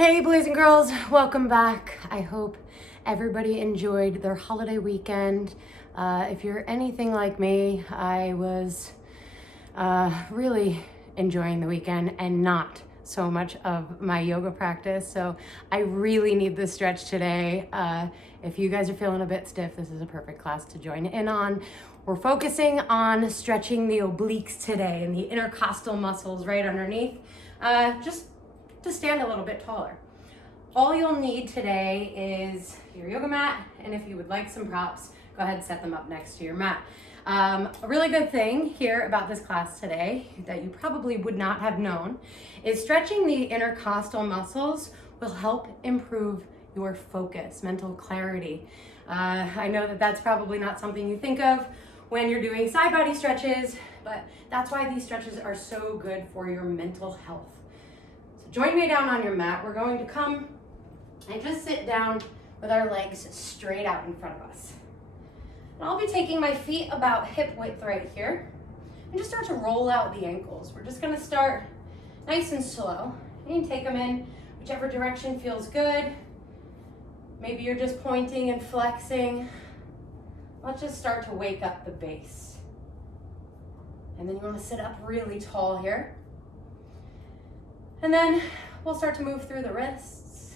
Hey boys and girls, welcome back. I hope everybody enjoyed their holiday weekend. If you're anything like me, I was really enjoying the weekend and not so much of my yoga practice. So I really need this stretch today. If you guys are feeling a bit stiff, this is a perfect class to join in on. We're focusing on stretching the obliques today and the intercostal muscles right underneath. Just to stand a little bit taller. All you'll need today is your yoga mat, and if you would like some props, go ahead and set them up next to your mat. A really good thing here about this class today that you probably would not have known is stretching the intercostal muscles will help improve your focus, mental clarity. I know that that's probably not something you think of when you're doing side body stretches, but that's why these stretches are so good for your mental health. Join me down on your mat. We're going to come and just sit down with our legs straight out in front of us. And I'll be taking my feet about hip width right here and just start to roll out the ankles. We're just going to start nice and slow. You can take them in whichever direction feels good. Maybe you're just pointing and flexing. Let's just start to wake up the base. And then you want to sit up really tall here. And then we'll start to move through the wrists,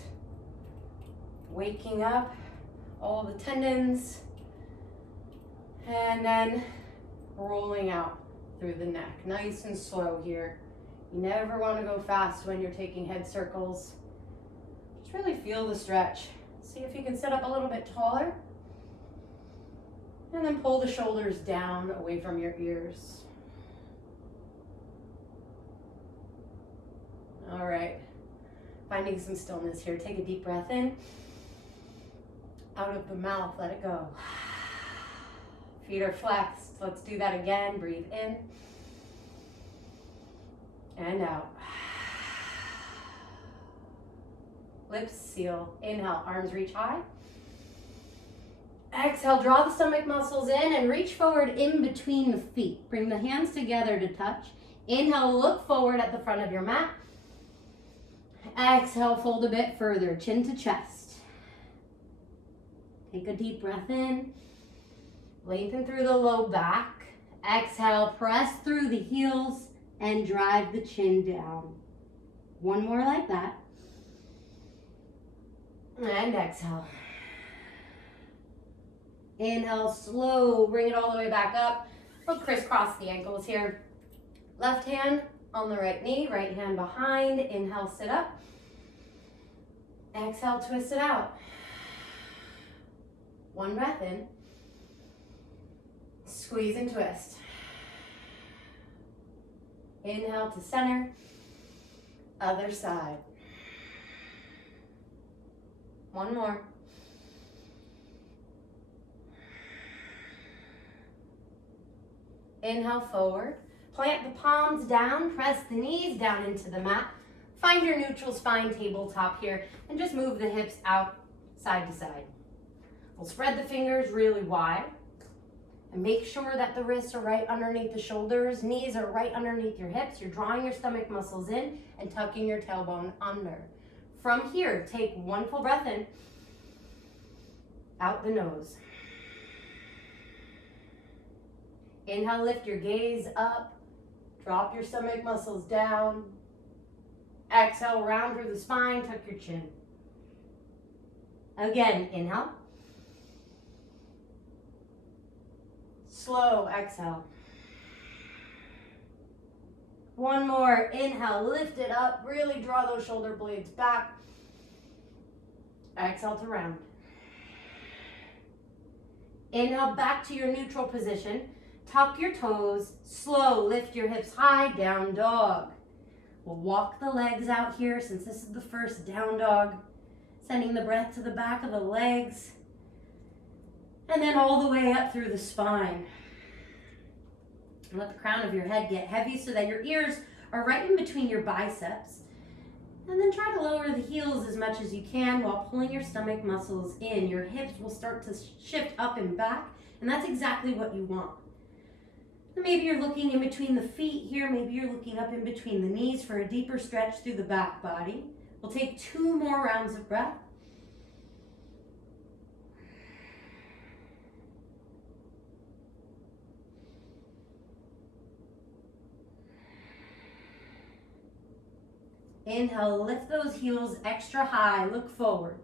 waking up all the tendons, and then rolling out through the neck. Nice and slow here. You never want to go fast when you're taking head circles. Just really feel the stretch. See if you can sit up a little bit taller. And then pull the shoulders down away from your ears. All right, finding some stillness here. Take a deep breath in. Out of the mouth, let it go. Feet are flexed. Let's do that again. Breathe in and out. Lips seal. Inhale, arms reach high. Exhale, draw the stomach muscles in and reach forward in between the feet. Bring the hands together to touch. Inhale, look forward at the front of your mat. Exhale, fold a bit further, chin to chest. Take a deep breath in. Lengthen through the low back. Exhale, press through the heels and drive the chin down. One more like that. And exhale. Inhale, slow, bring it all the way back up. We'll crisscross the ankles here. Left hand on the right knee, right hand behind. Inhale, sit up. Exhale, twist it out. One breath in. Squeeze and twist. Inhale to center. Other side. One more. Inhale forward. Plant the palms down, press the knees down into the mat. Find your neutral spine tabletop here and just move the hips out side to side. We'll spread the fingers really wide and make sure that the wrists are right underneath the shoulders, knees are right underneath your hips. You're drawing your stomach muscles in and tucking your tailbone under. From here, take one full breath in, out the nose. Inhale, lift your gaze up. Drop your stomach muscles down. Exhale, round through the spine, tuck your chin. Again, inhale. Slow, exhale. One more, inhale, lift it up. Really draw those shoulder blades back. Exhale to round. Inhale, back to your neutral position. Tuck your toes, slow, lift your hips high, down dog. We'll walk the legs out here since this is the first down dog. Sending the breath to the back of the legs. And then all the way up through the spine. And let the crown of your head get heavy so that your ears are right in between your biceps. And then try to lower the heels as much as you can while pulling your stomach muscles in. Your hips will start to shift up and back, and that's exactly what you want. Maybe you're looking in between the feet here. Maybe you're looking up in between the knees for a deeper stretch through the back body. We'll take 2 more rounds of breath. Inhale, lift those heels extra high, look forward.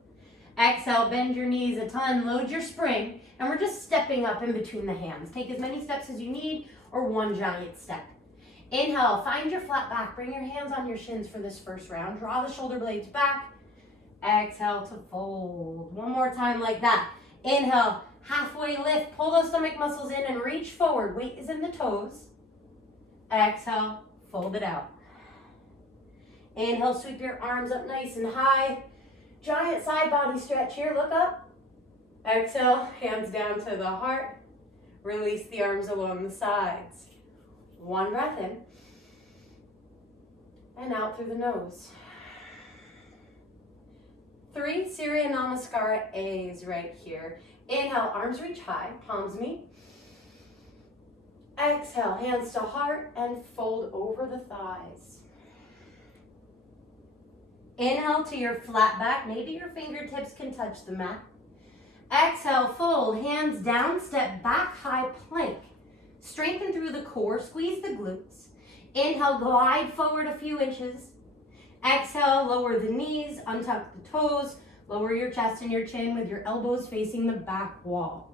Exhale, bend your knees a ton, load your spring, and we're just stepping up in between the hands. Take as many steps as you need or one giant step. Inhale, find your flat back. Bring your hands on your shins for this first round. Draw the shoulder blades back. Exhale to fold. One more time like that. Inhale, halfway lift. Pull those stomach muscles in and reach forward. Weight is in the toes. Exhale, fold it out. Inhale, sweep your arms up nice and high. Giant side body stretch here, look up. Exhale, hands down to the heart. Release the arms along the sides. One breath in. And out through the nose. 3 Surya Namaskara A's right here. Inhale, arms reach high, palms meet. Exhale, hands to heart and fold over the thighs. Inhale to your flat back. Maybe your fingertips can touch the mat. Exhale, fold, hands down, step back, high plank. Strengthen through the core, squeeze the glutes. Inhale, glide forward a few inches. Exhale, lower the knees, untuck the toes, lower your chest and your chin with your elbows facing the back wall.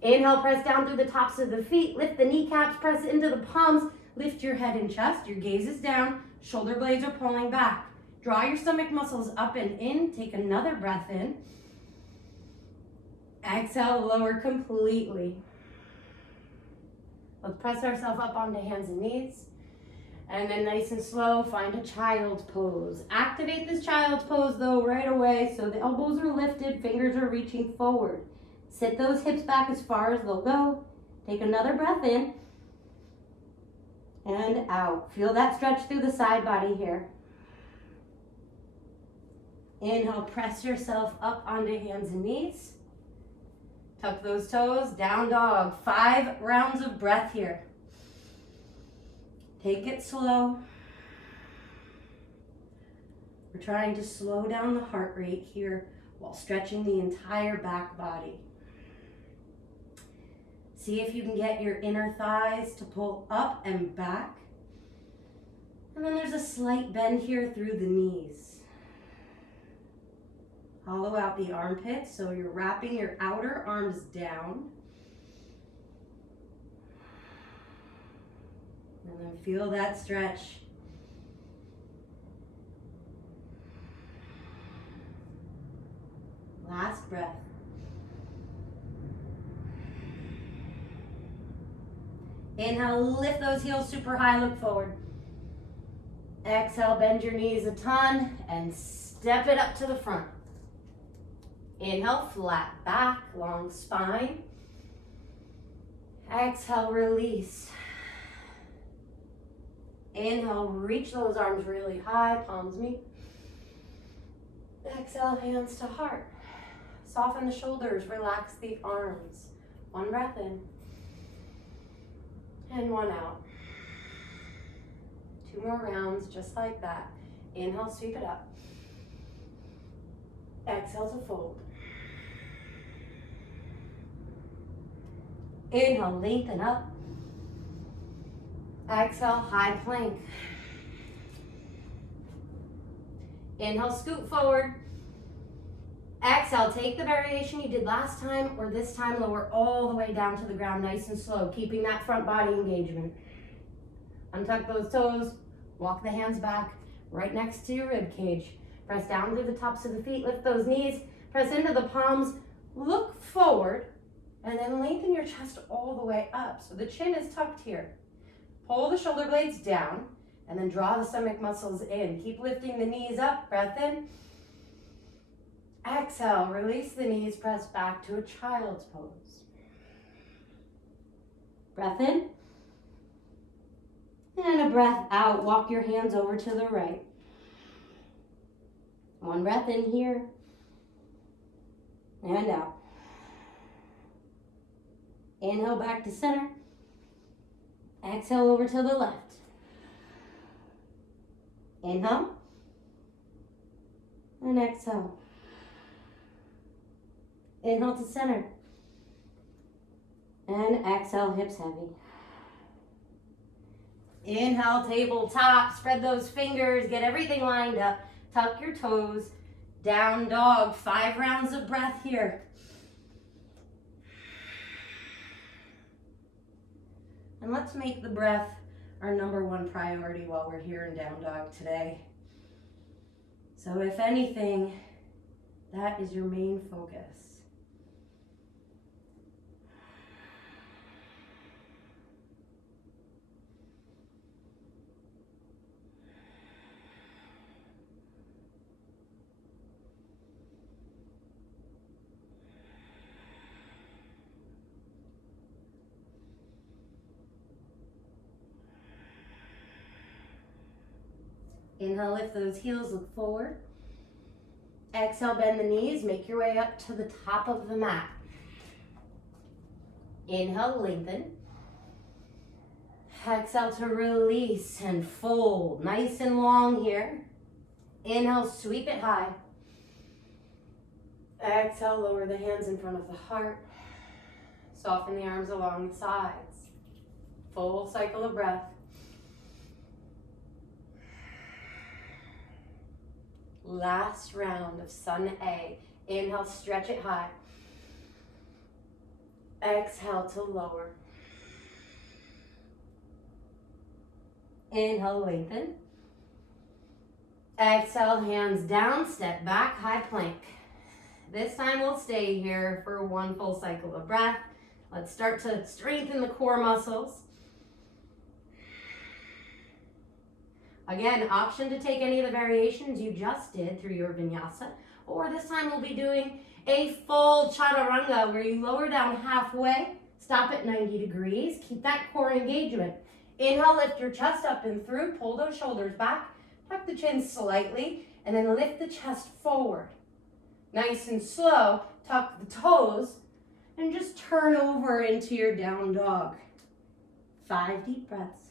Inhale, press down through the tops of the feet, lift the kneecaps, press into the palms, lift your head and chest, your gaze is down, shoulder blades are pulling back. Draw your stomach muscles up and in. Take another breath in. Exhale, lower completely. Let's press ourselves up onto hands and knees. And then nice and slow, find a child's pose. Activate this child's pose though right away so the elbows are lifted, fingers are reaching forward. Sit those hips back as far as they'll go. Take another breath in. And out. Feel that stretch through the side body here. Inhale, press yourself up onto hands and knees. Tuck those toes, down dog. 5 rounds of breath here. Take it slow. We're trying to slow down the heart rate here while stretching the entire back body. See if you can get your inner thighs to pull up and back. And then there's a slight bend here through the knees. Hollow out the armpits, so you're wrapping your outer arms down. And then feel that stretch. Last breath. Inhale, lift those heels super high, look forward. Exhale, bend your knees a ton and step it up to the front. Inhale, flat back, long spine. Exhale, release. Inhale, reach those arms really high, palms meet. Exhale, hands to heart. Soften the shoulders, relax the arms. One breath in. And one out. 2 more rounds, just like that. Inhale, sweep it up. Exhale to fold. Inhale, lengthen up. Exhale, high plank. Inhale, scoot forward. Exhale, take the variation you did last time, or this time lower all the way down to the ground nice and slow, keeping that front body engagement. Untuck those toes, walk the hands back right next to your rib cage. Press down through the tops of the feet, lift those knees, press into the palms, look forward, and then lengthen your chest all the way up. So the chin is tucked here. Pull the shoulder blades down, and then draw the stomach muscles in. Keep lifting the knees up, breath in. Exhale, release the knees, press back to a child's pose. Breath in. And a breath out, walk your hands over to the right. One breath in here. And out. Inhale back to center. Exhale over to the left. Inhale. And exhale. Inhale to center. And exhale, hips heavy. Inhale, tabletop. Spread those fingers. Get everything lined up. Tuck your toes. Down dog. 5 rounds of breath here. And let's make the breath our #1 priority while we're here in down dog today. So if anything, that is your main focus. Inhale, lift those heels, look forward. Exhale, bend the knees, make your way up to the top of the mat. Inhale, lengthen. Exhale to release and fold. Nice and long here. Inhale, sweep it high. Exhale, lower the hands in front of the heart. Soften the arms along the sides. Full cycle of breath. Last round of sun A. Inhale, stretch it high. Exhale to lower. Inhale, lengthen. Exhale, hands down, step back, high plank. This time we'll stay here for 1 full cycle of breath. Let's start to strengthen the core muscles. Again, option to take any of the variations you just did through your vinyasa, or this time we'll be doing a full chaturanga where you lower down halfway, stop at 90 degrees, keep that core engagement. Inhale, lift your chest up and through, pull those shoulders back, tuck the chin slightly, and then lift the chest forward. Nice and slow, tuck the toes, and just turn over into your down dog. 5 deep breaths.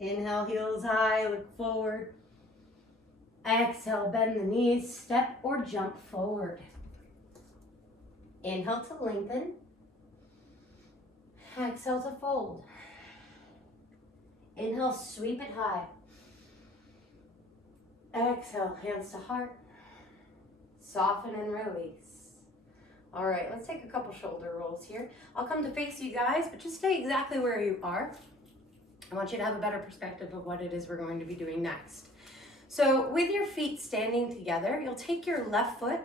Inhale, heels high, look forward. Exhale, bend the knees, step or jump forward. Inhale to lengthen. Exhale to fold. Inhale, sweep it high. Exhale, hands to heart. Soften and release. All right, let's take a couple shoulder rolls here. I'll come to face you guys, but just stay exactly where you are. I want you to have a better perspective of what it is we're going to be doing next. So with your feet standing together, you'll take your left foot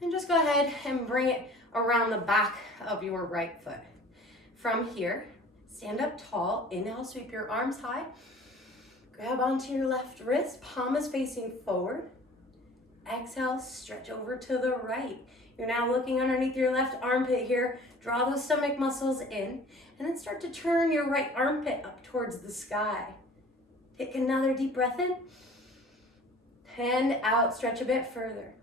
and just go ahead and bring it around the back of your right foot. From here, stand up tall. Inhale, sweep your arms high. Grab onto your left wrist, palm is facing forward. Exhale, stretch over to the right. You're now looking underneath your left armpit here. Draw those stomach muscles in, and then start to turn your right armpit up towards the sky. Take another deep breath in, and out, stretch a bit further.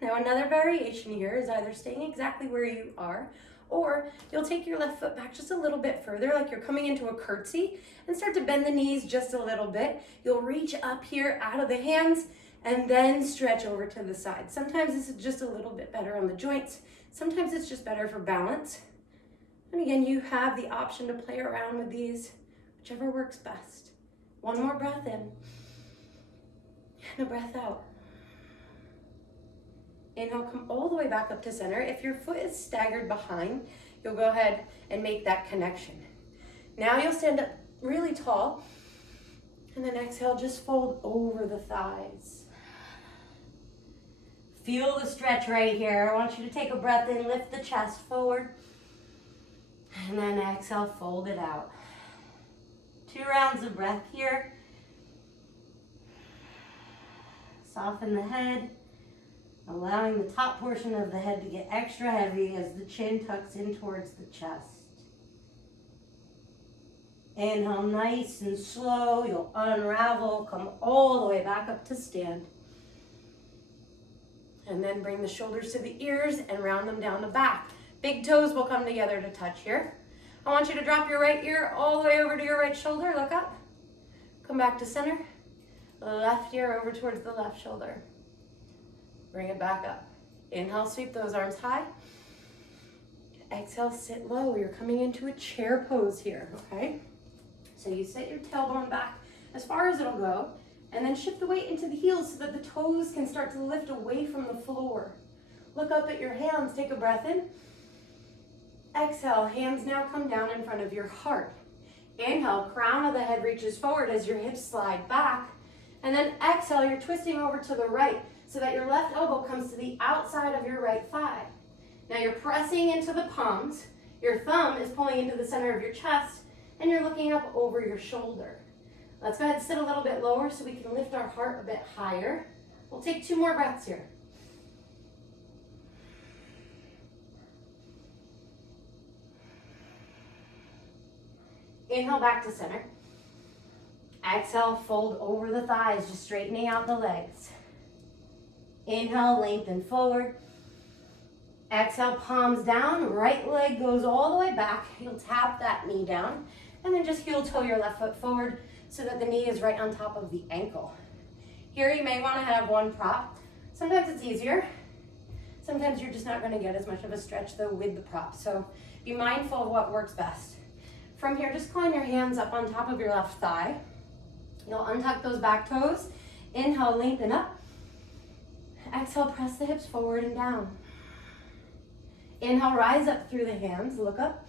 Now another variation here is either staying exactly where you are, or you'll take your left foot back just a little bit further, like you're coming into a curtsy, and start to bend the knees just a little bit. You'll reach up here out of the hands, and then stretch over to the side. Sometimes this is just a little bit better on the joints. Sometimes it's just better for balance. And again, you have the option to play around with these, whichever works best. 1 more breath in, and a breath out. Inhale, come all the way back up to center. If your foot is staggered behind, you'll go ahead and make that connection. Now you'll stand up really tall, and then exhale, just fold over the thighs. Feel the stretch right here. I want you to take a breath in, lift the chest forward, and then exhale, fold it out. 2 rounds of breath here. Soften the head, allowing the top portion of the head to get extra heavy as the chin tucks in towards the chest. Inhale, nice and slow. You'll unravel, come all the way back up to stand. And then bring the shoulders to the ears and round them down the back. Big toes will come together to touch here. I want you to drop your right ear all the way over to your right shoulder. Look up. Come back to center. Left ear over towards the left shoulder. Bring it back up. Inhale, sweep those arms high. Exhale, sit low. You're coming into a chair pose here, okay? So you set your tailbone back as far as it'll go, and then shift the weight into the heels so that the toes can start to lift away from the floor. Look up at your hands. Take a breath in. Exhale, hands now come down in front of your heart. Inhale, crown of the head reaches forward as your hips slide back. And then exhale, you're twisting over to the right so that your left elbow comes to the outside of your right thigh. Now you're pressing into the palms. Your thumb is pulling into the center of your chest, and you're looking up over your shoulder. Let's go ahead and sit a little bit lower so we can lift our heart a bit higher. We'll take 2 more breaths here. Inhale back to center. Exhale, fold over the thighs, just straightening out the legs. Inhale, lengthen forward. Exhale, palms down, right leg goes all the way back. You'll tap that knee down, and then just heel toe your left foot forward so that the knee is right on top of the ankle. Here you may want to have 1 prop. Sometimes it's easier. Sometimes you're just not going to get as much of a stretch though with the prop. So be mindful of what works best. From here, just climb your hands up on top of your left thigh. You'll untuck those back toes. Inhale, lengthen up. Exhale, press the hips forward and down. Inhale, rise up through the hands, look up.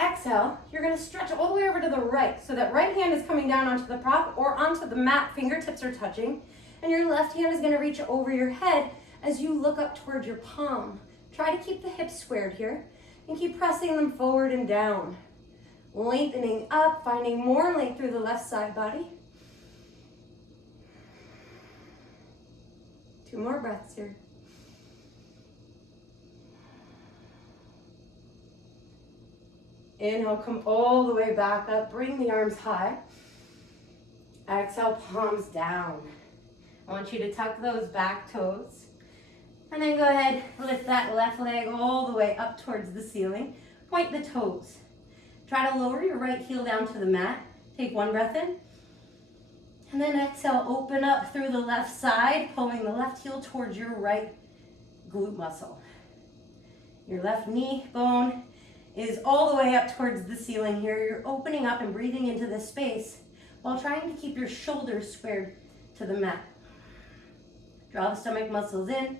Exhale, you're gonna stretch all the way over to the right. So that right hand is coming down onto the prop or onto the mat, fingertips are touching. And your left hand is gonna reach over your head as you look up towards your palm. Try to keep the hips squared here and keep pressing them forward and down. Lengthening up, finding more length through the left side body. 2 more breaths here. Inhale, come all the way back up. Bring the arms high. Exhale, palms down. I want you to tuck those back toes. And then go ahead, lift that left leg all the way up towards the ceiling. Point the toes. Try to lower your right heel down to the mat. Take 1 breath in. And then exhale, open up through the left side, pulling the left heel towards your right glute muscle. Your left knee bone is all the way up towards the ceiling here. You're opening up and breathing into this space while trying to keep your shoulders squared to the mat. Draw the stomach muscles in.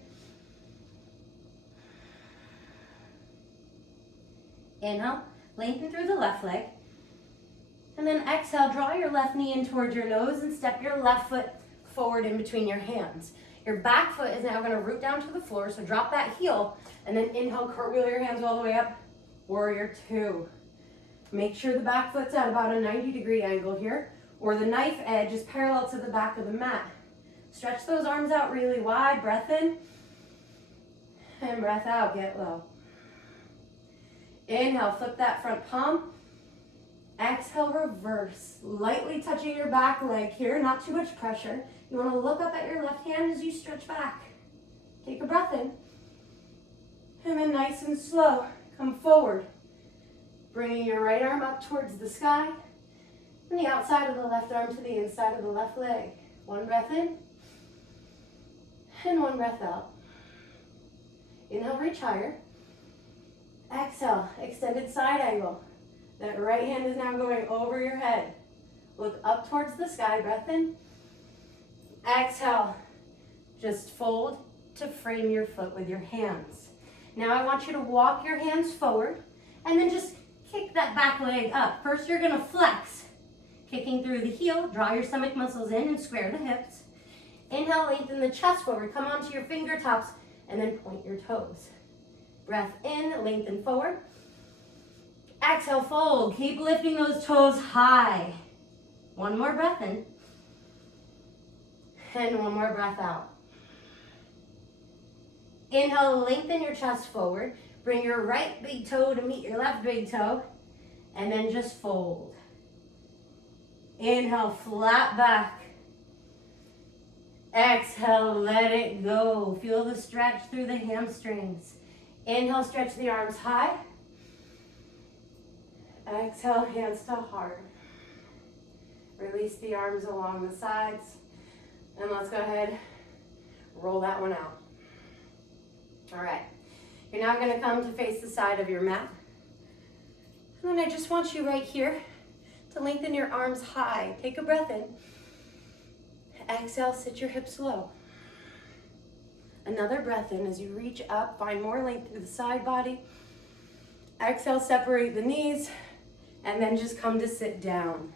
Inhale, lengthen through the left leg. And then exhale, draw your left knee in towards your nose and step your left foot forward in between your hands. Your back foot is now gonna root down to the floor, so drop that heel, and then inhale, cartwheel your hands all the way up, warrior 2. Make sure the back foot's at about a 90-degree angle here, or the knife edge is parallel to the back of the mat. Stretch those arms out really wide, breath in, and breath out, get low. Inhale, flip that front palm. Exhale, reverse, lightly touching your back leg here, not too much pressure. You want to look up at your left hand as you stretch back. Take a breath in. And then nice and slow, come forward. Bringing your right arm up towards the sky, and the outside of the left arm to the inside of the left leg. 1 breath in, and 1 breath out. Inhale, reach higher. Exhale, extended side angle. That right hand is now going over your head. Look up towards the sky, breath in. Exhale, just fold to frame your foot with your hands. Now I want you to walk your hands forward and then just kick that back leg up. First you're gonna flex, kicking through the heel, draw your stomach muscles in and square the hips. Inhale, lengthen the chest forward, come onto your fingertips and then point your toes. Breath in, lengthen forward. Exhale, fold. Keep lifting those toes high. 1 more breath in. And 1 more breath out. Inhale, lengthen your chest forward. Bring your right big toe to meet your left big toe. And then just fold. Inhale, flat back. Exhale, let it go. Feel the stretch through the hamstrings. Inhale, stretch the arms high. Exhale, hands to heart. Release the arms along the sides. And let's go ahead, roll that one out. All right. You're now going to come to face the side of your mat. And then I just want you right here to lengthen your arms high. Take a breath in. Exhale, sit your hips low. Another breath in as you reach up, find more length through the side body. Exhale, separate the knees, and then just come to sit down.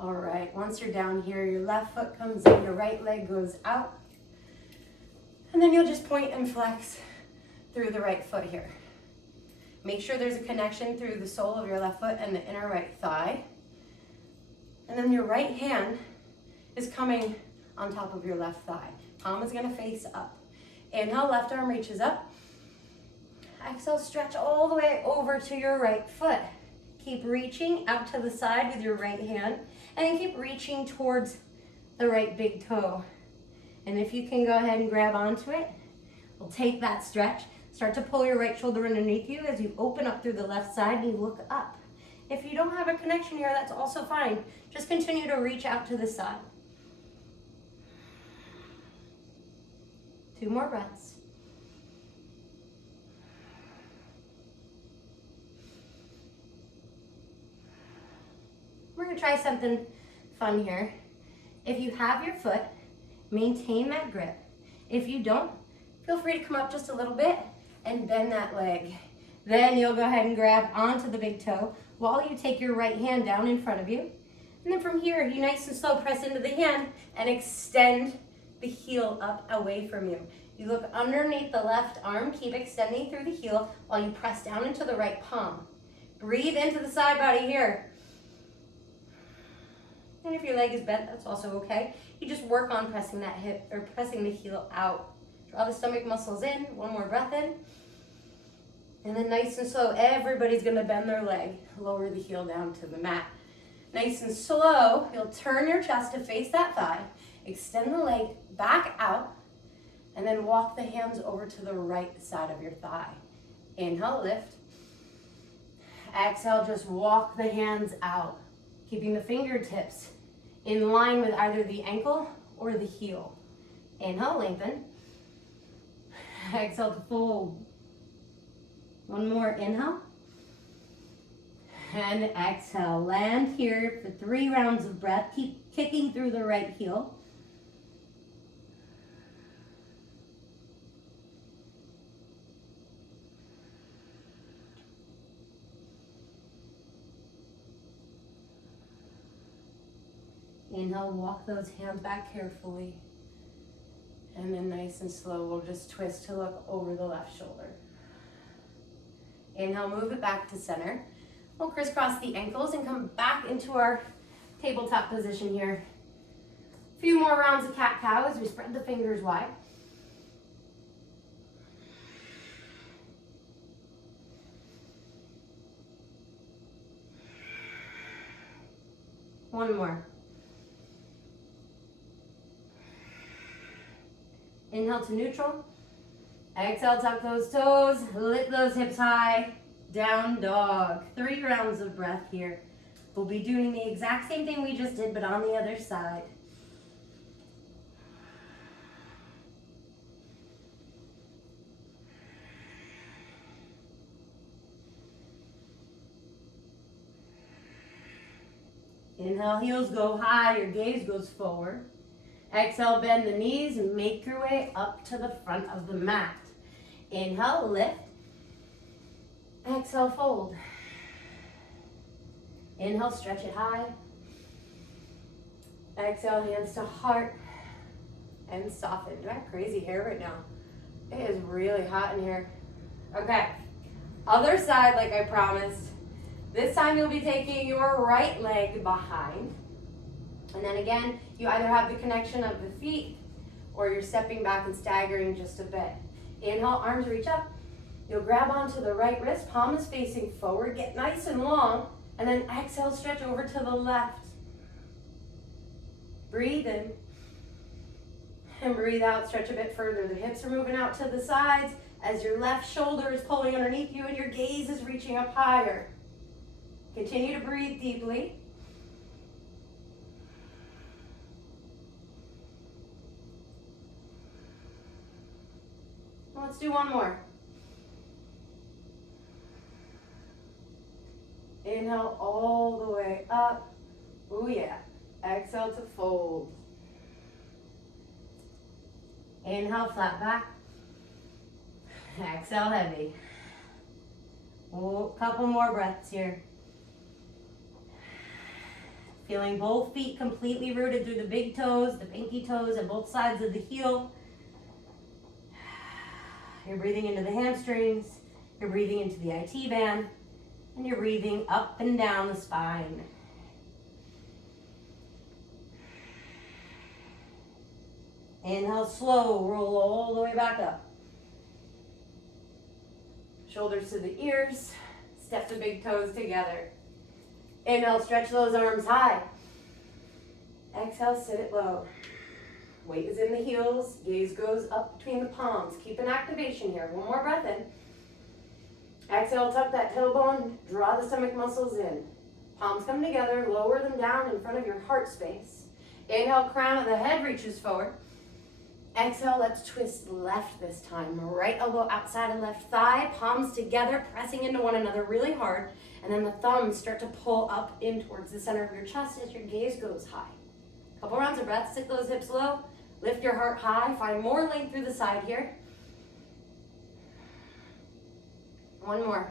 All right, once you're down here, your left foot comes in, your right leg goes out. And then you'll just point and flex through the right foot here. Make sure there's a connection through the sole of your left foot and the inner right thigh. And then your right hand is coming on top of your left thigh. Palm is gonna face up. Inhale, left arm reaches up. Exhale, stretch all the way over to your right foot. Keep reaching out to the side with your right hand, and then keep reaching towards the right big toe. And if you can go ahead and grab onto it, we'll take that stretch. Start to pull your right shoulder underneath you as you open up through the left side and you look up. If you don't have a connection here, that's also fine. Just continue to reach out to the side. 2 more breaths. We're gonna try something fun here. If you have your foot, maintain that grip. If you don't, feel free to come up just a little bit and bend that leg. Then you'll go ahead and grab onto the big toe while you take your right hand down in front of you. And then from here, you nice and slow press into the hand and extend the heel up away from you. You look underneath the left arm, keep extending through the heel while you press down into the right palm. Breathe into the side body here. And if your leg is bent, that's also okay. You just work on pressing that hip or pressing the heel out. Draw the stomach muscles in, 1 more breath in. And then nice and slow, everybody's gonna bend their leg. Lower the heel down to the mat. Nice and slow, you'll turn your chest to face that thigh. Extend the leg back out. And then walk the hands over to the right side of your thigh. Inhale, lift. Exhale, just walk the hands out. Keeping the fingertips in line with either the ankle or the heel. Inhale, lengthen. Exhale to fold. 1 more, inhale. And exhale, land here for 3 rounds of breath. Keep kicking through the right heel. Inhale, walk those hands back carefully. And then nice and slow, we'll just twist to look over the left shoulder. Inhale, move it back to center. We'll crisscross the ankles and come back into our tabletop position here. A few more rounds of cat-cow as we spread the fingers wide. One more. Inhale to neutral. Exhale, tuck those toes, lift those hips high, down dog. 3 rounds of breath here. We'll be doing the exact same thing we just did, but on the other side. Inhale, heels go high, your gaze goes forward. Exhale, bend the knees and make your way up to the front of the mat. Inhale, lift. Exhale, fold. Inhale, stretch it high. Exhale, hands to heart. And soften. Do I have crazy hair right now? It is really hot in here. Okay. Other side, like I promised. This time you'll be taking your right leg behind. And then again, you either have the connection of the feet or you're stepping back and staggering just a bit. Inhale, arms reach up. You'll grab onto the right wrist, palm is facing forward, get nice and long, and then exhale, stretch over to the left. Breathe in, and breathe out, stretch a bit further. The hips are moving out to the sides as your left shoulder is pulling underneath you and your gaze is reaching up higher. Continue to breathe deeply. Let's do one more. Inhale all the way up. Oh yeah. Exhale to fold. Inhale, flat back. Exhale, heavy. Oh, couple more breaths here. Feeling both feet completely rooted through the big toes, the pinky toes, and both sides of the heel. You're breathing into the hamstrings. You're breathing into the IT band. And you're breathing up and down the spine. Inhale, slow, roll all the way back up. Shoulders to the ears, step the big toes together. Inhale, stretch those arms high. Exhale, sit it low. Weight is in the heels, gaze goes up between the palms. Keep an activation here. One more breath in. Exhale, tuck that tailbone, draw the stomach muscles in. Palms come together, lower them down in front of your heart space. Inhale, crown of the head reaches forward. Exhale, let's twist left this time. Right elbow outside of left thigh, palms together, pressing into one another really hard. And then the thumbs start to pull up in towards the center of your chest as your gaze goes high. Couple rounds of breath, sit those hips low, lift your heart high, find more length through the side here. One more.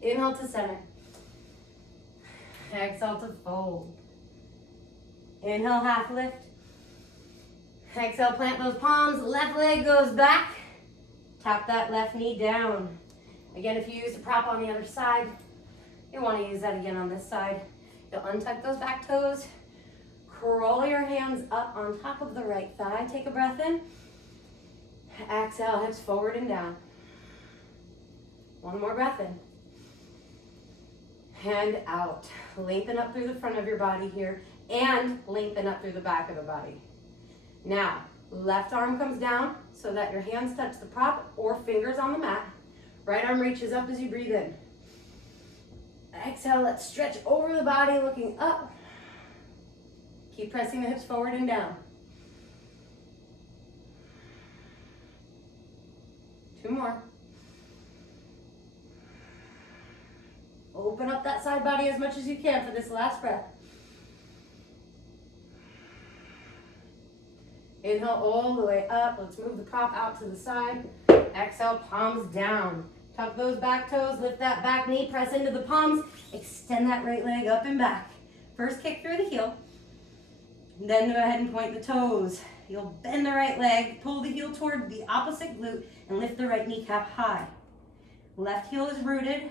Inhale to center. Exhale to fold. Inhale, half lift. Exhale, plant those palms. Left leg goes back. Tap that left knee down. Again, if you use a prop on the other side, you want to use that again on this side. You'll untuck those back toes. Crawl your hands up on top of the right thigh. Take a breath in. Exhale, hips forward and down. One more breath in. And out. Lengthen up through the front of your body here and lengthen up through the back of the body. Now, left arm comes down so that your hands touch the prop or fingers on the mat. Right arm reaches up as you breathe in. Exhale, let's stretch over the body looking up. Keep pressing the hips forward and down. Two more. Open up that side body as much as you can for this last breath. Inhale all the way up. Let's move the prop out to the side. Exhale, palms down. Tuck those back toes, lift that back knee, press into the palms. Extend that right leg up and back. First kick through the heel. Then go ahead and point the toes. You'll bend the right leg, pull the heel toward the opposite glute, and lift the right kneecap high. Left heel is rooted.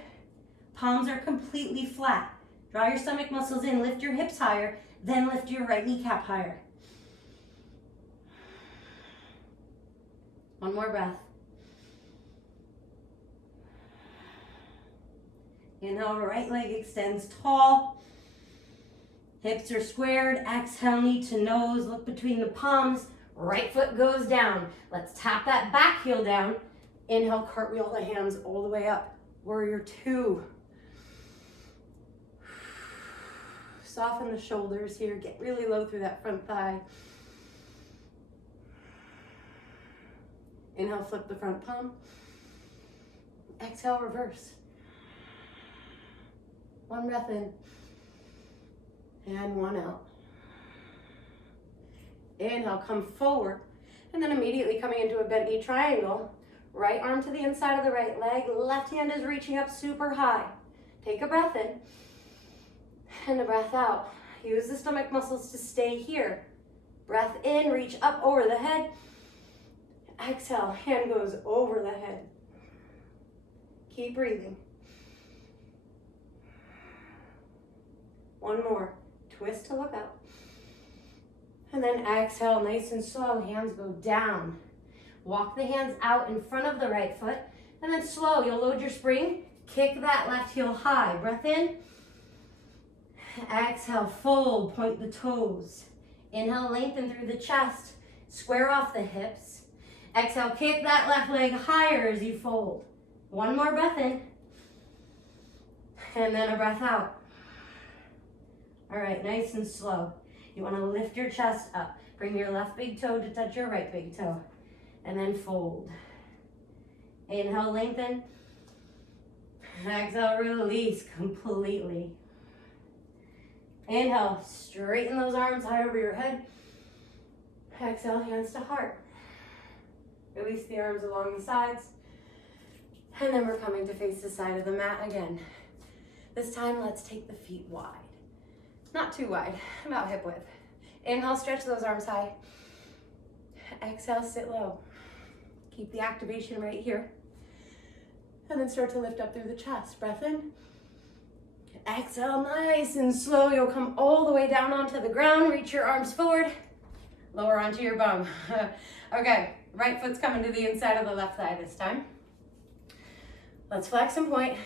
Palms are completely flat. Draw your stomach muscles in, lift your hips higher, then lift your right kneecap higher. One more breath. Inhale, right leg extends tall. Hips are squared. Exhale, knee to nose. Look between the palms. Right foot goes down. Let's tap that back heel down. Inhale, cartwheel the hands all the way up. Warrior two. Soften the shoulders here. Get really low through that front thigh. Inhale, flip the front palm. Exhale, reverse. One breath in. And one out. Inhale, come forward. And then immediately coming into a bent knee triangle. Right arm to the inside of the right leg. Left hand is reaching up super high. Take a breath in. And a breath out. Use the stomach muscles to stay here. Breath in, reach up over the head. Exhale, hand goes over the head. Keep breathing. One more. Twist to look up. And then exhale, nice and slow. Hands go down. Walk the hands out in front of the right foot, and then slow, you'll load your spring, kick that left heel high. Breath in. Exhale, fold, point the toes. Inhale, lengthen through the chest, square off the hips. Exhale, kick that left leg higher as you fold. One more breath in, and then a breath out. All right, nice and slow. You want to lift your chest up. Bring your left big toe to touch your right big toe, and then fold. Inhale, lengthen. Exhale, release completely. Inhale, straighten those arms high over your head. Exhale, hands to heart. Release the arms along the sides. And then we're coming to face the side of the mat again. This time, let's take the feet wide. Not too wide, about hip width. Inhale, stretch those arms high. Exhale, sit low. Keep the activation right here. And then start to lift up through the chest. Breath in. Exhale, nice and slow. You'll come all the way down onto the ground. Reach your arms forward. Lower onto your bum. Okay, right foot's coming to the inside of the left thigh this time. Let's flex and point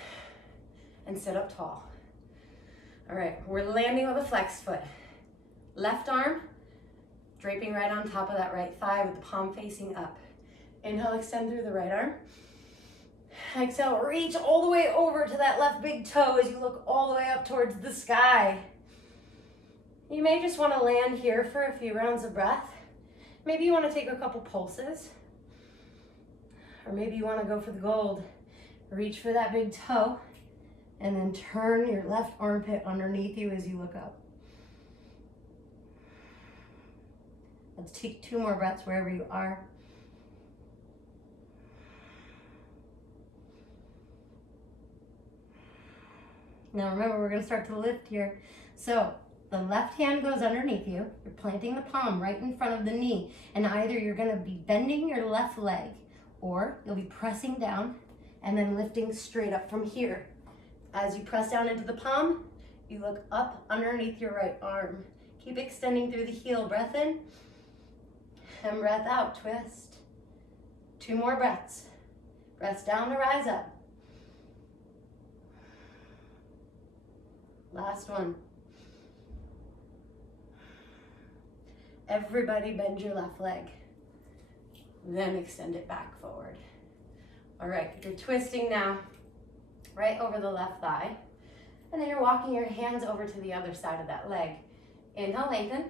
and sit up tall. All right, we're landing with a flexed foot. Left arm draping right on top of that right thigh with the palm facing up. Inhale, extend through the right arm. Exhale, reach all the way over to that left big toe as you look all the way up towards the sky. You may just want to land here for a few rounds of breath. Maybe you want to take a couple pulses. Or maybe you want to go for the gold. Reach for that big toe and then turn your left armpit underneath you as you look up. Let's take 2 more breaths wherever you are. Now remember, we're going to start to lift here. So the left hand goes underneath you. You're planting the palm right in front of the knee. And either you're going to be bending your left leg or you'll be pressing down and then lifting straight up from here. As you press down into the palm, you look up underneath your right arm. Keep extending through the heel. Breath in and breath out. Twist. 2 more breaths. Press down to rise up. Last one. Everybody bend your left leg. Then extend it back forward. All right, you're twisting now, right over the left thigh. And then you're walking your hands over to the other side of that leg. Inhale, lengthen.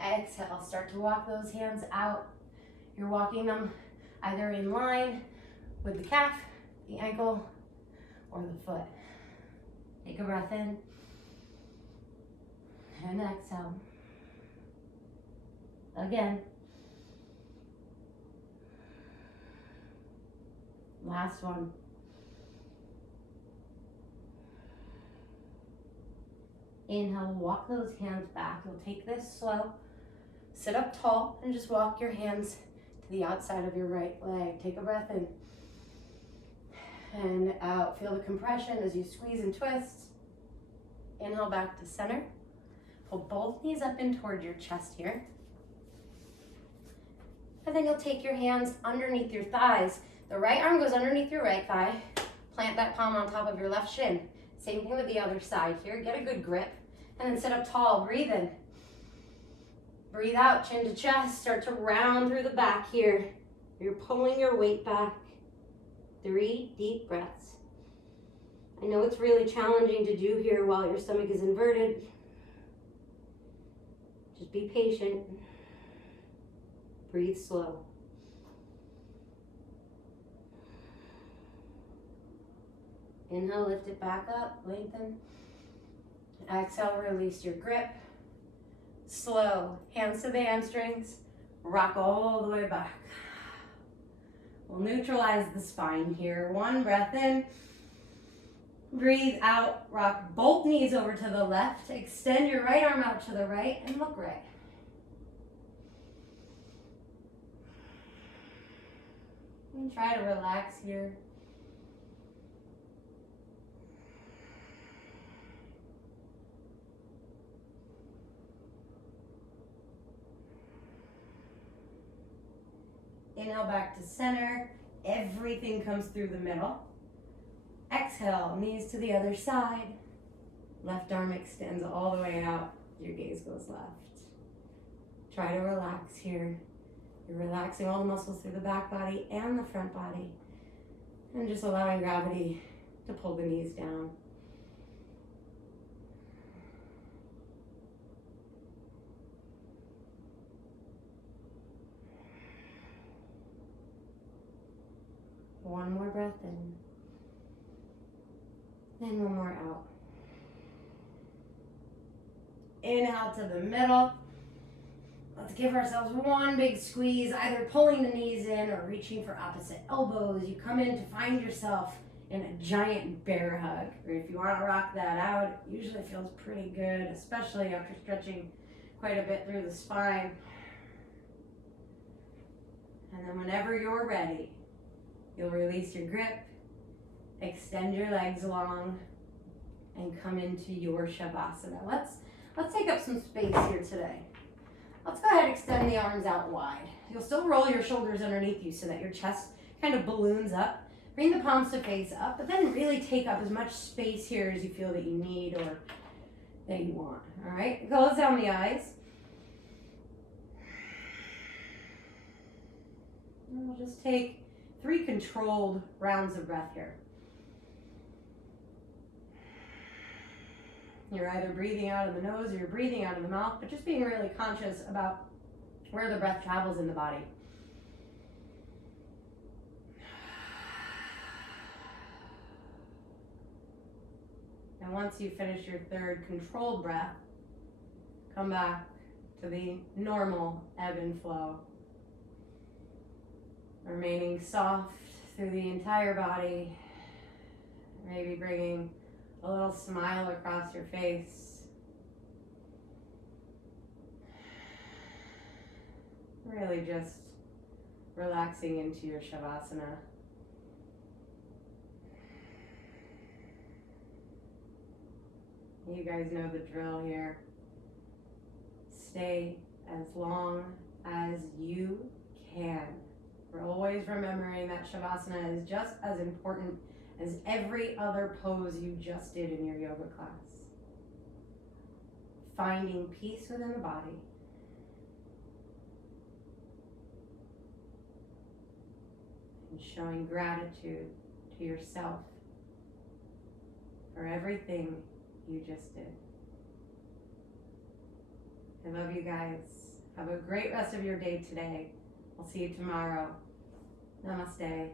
Exhale, start to walk those hands out. You're walking them either in line with the calf, the ankle, or the foot. Take a breath in and exhale. Again. Last one. Inhale, walk those hands back. You'll take this slow. Sit up tall and just walk your hands to the outside of your right leg. Take a breath in and out. Feel the compression as you squeeze and twist. Inhale back to center. Pull both knees up in towards your chest here. And then you'll take your hands underneath your thighs. The right arm goes underneath your right thigh. Plant that palm on top of your left shin. Same thing with the other side here. Get a good grip. And then sit up tall. Breathe in. Breathe out, chin to chest. Start to round through the back here. You're pulling your weight back. 3 deep breaths. I know it's really challenging to do here while your stomach is inverted. Just be patient. Breathe slow. Inhale, lift it back up, lengthen. Exhale, release your grip. Slow, hands to the hamstrings. Rock all the way back. We'll neutralize the spine here. 1 breath in. Breathe out, rock both knees over to the left. Extend your right arm out to the right and look right. And try to relax here. Inhale back to center. Everything comes through the middle. Exhale, knees to the other side. Left arm extends all the way out. Your gaze goes left. Try to relax here. You're relaxing all the muscles through the back body and the front body. And just allowing gravity to pull the knees down. One more breath in. And one more out. Inhale to the middle. Let's give ourselves one big squeeze, either pulling the knees in or reaching for opposite elbows. You come in to find yourself in a giant bear hug. Or if you want to rock that out, it usually feels pretty good, especially after stretching quite a bit through the spine. And then whenever you're ready, you'll release your grip, extend your legs long, and come into your Shavasana. Let's take up some space here today. Let's go ahead and extend the arms out wide. You'll still roll your shoulders underneath you so that your chest kind of balloons up. Bring the palms to face up, but then really take up as much space here as you feel that you need or that you want. All right, close down the eyes. And we'll just take 3 controlled rounds of breath here. You're either breathing out of the nose or you're breathing out of the mouth, but just being really conscious about where the breath travels in the body. And once you finish your 3rd controlled breath, come back to the normal ebb and flow. Remaining soft through the entire body, maybe bringing a little smile across your face. Really just relaxing into your Shavasana. You guys know the drill here. Stay as long as you can. We're always remembering that Shavasana is just as important as every other pose you just did in your yoga class. Finding peace within the body. And showing gratitude to yourself for everything you just did. I love you guys. Have a great rest of your day today. I'll see you tomorrow. Namaste.